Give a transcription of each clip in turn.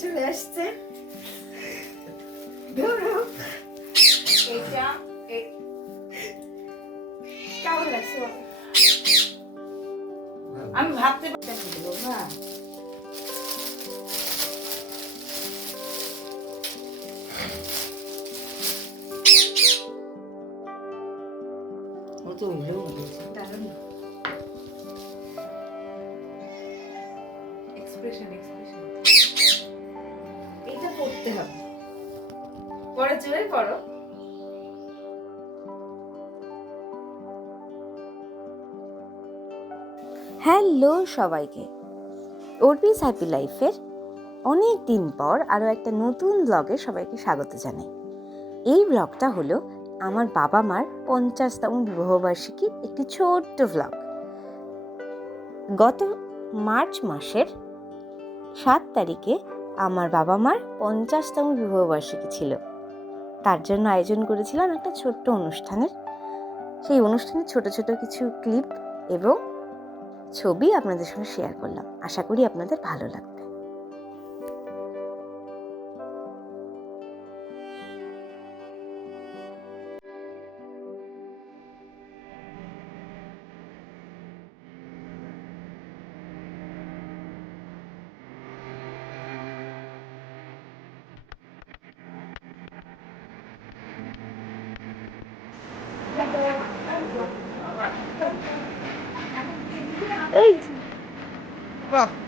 চলে আসছে এটা আমি ভাবতে পারছি না এক্সপ্রেশন এক্সপ্রেশন এইটা পড়তে হবে। পরে জোরে করো। হ্যালো সবাইকে। অর্পিস হ্যাপি লাইফের অনেক দিন পর আরও একটা নতুন ব্লগে সবাইকে স্বাগত জানাই। এই ব্লগটা হলো আমার বাবা মার পঞ্চাশতম বিবাহবার্ষিকীর একটি ছোট্ট ব্লগ গত মার্চ মাসের সাত তারিখে আমার বাবা মার পঞ্চাশতম বিবাহবার্ষিকী ছিল। তার জন্য আয়োজন করেছিলাম একটা ছোট্ট অনুষ্ঠানের। সেই অনুষ্ঠানে ছোট ছোট কিছু ক্লিপ এবং ছবি আপনাদের সঙ্গে শেয়ার করলাম। আশা করি আপনাদের ভালো লাগবে। Ei. Vá.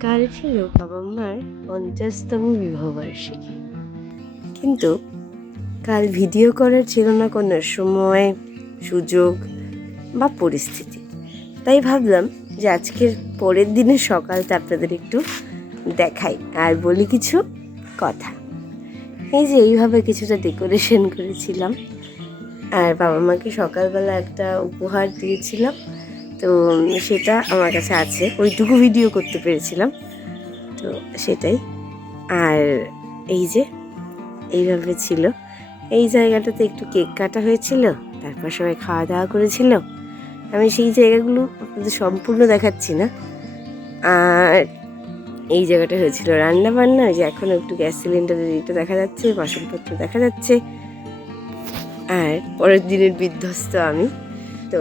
কাল ছিল বাবা মার পঞ্চাশতম বিবাহবার্ষিকী। কিন্তু কাল ভিডিও করার ছিল না কোনো সময়, সুযোগ বা পরিস্থিতি। তাই ভাবলাম যে আজকের পরের দিনের সকালটা আপনাদের একটু দেখাই আর বলি কিছু কথা। এই যে এইভাবে কিছুটা ডেকোরেশন করেছিলাম। আর বাবা মাকে সকালবেলা একটা উপহার দিয়েছিলাম। তো সেটা আমার কাছে আছে। ওইটুকু ভিডিও করতে পেরেছিলাম। তো সেটাই। আর এই যে, এইভাবে ছিল। এই জায়গাটাতে একটু কেক কাটা হয়েছিল, তারপর সবাই খাওয়া দাওয়া করেছিল। আমি সেই জায়গাগুলো আপনাদের সম্পূর্ণ দেখাচ্ছি না। আর এই জায়গাটা হয়েছিল রান্না বান্না ওই যে এখন একটু গ্যাস সিলিন্ডারের এটা দেখা যাচ্ছে, বাসনপত্র দেখা যাচ্ছে। আর পরের দিনের বিধ্বস্ত আমি। তো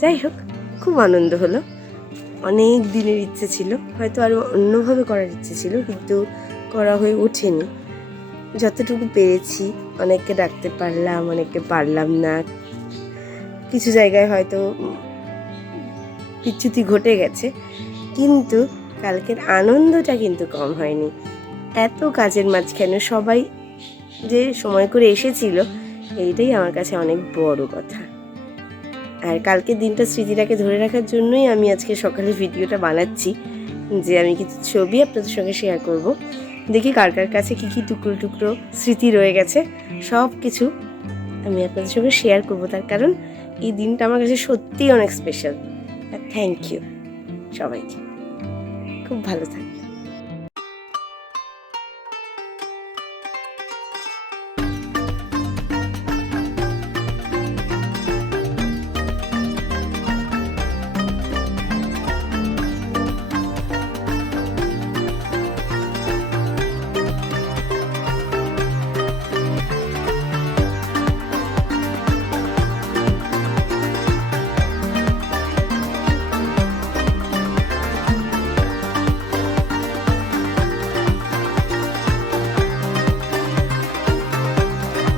যাই হোক, খুব আনন্দ হলো। অনেক দিনের ইচ্ছে ছিল, হয়তো আরও অন্যভাবে করার ইচ্ছে ছিল, কিন্তু করা হয়ে ওঠেনি। যতটুকু পেরেছি, অনেককে ডাকতে পারলাম, অনেককে পারলাম না। কিছু জায়গায় হয়তো বিচ্যুতি ঘটে গেছে, কিন্তু কালকের আনন্দটা কিন্তু কম হয়নি। এত কাজের মাঝখানে সবাই যে সময় করে এসেছিল, এইটাই আমার কাছে অনেক বড় কথা। আর কালকের দিনটা স্মৃতিটাকে ধরে রাখার জন্যই আমি আজকে সকালে ভিডিওটা বানাচ্ছি, যে আমি কিছু ছবি আপনাদের সঙ্গে শেয়ার করব। দেখি কার কার কাছে কী কী টুকরো টুকরো স্মৃতি রয়ে গেছে, সব কিছু আমি আপনাদের সঙ্গে শেয়ার করব। তার কারণ এই দিনটা আমার কাছে সত্যিই অনেক স্পেশাল আর থ্যাংক ইউ সবাইকে। খুব ভালো থাকবে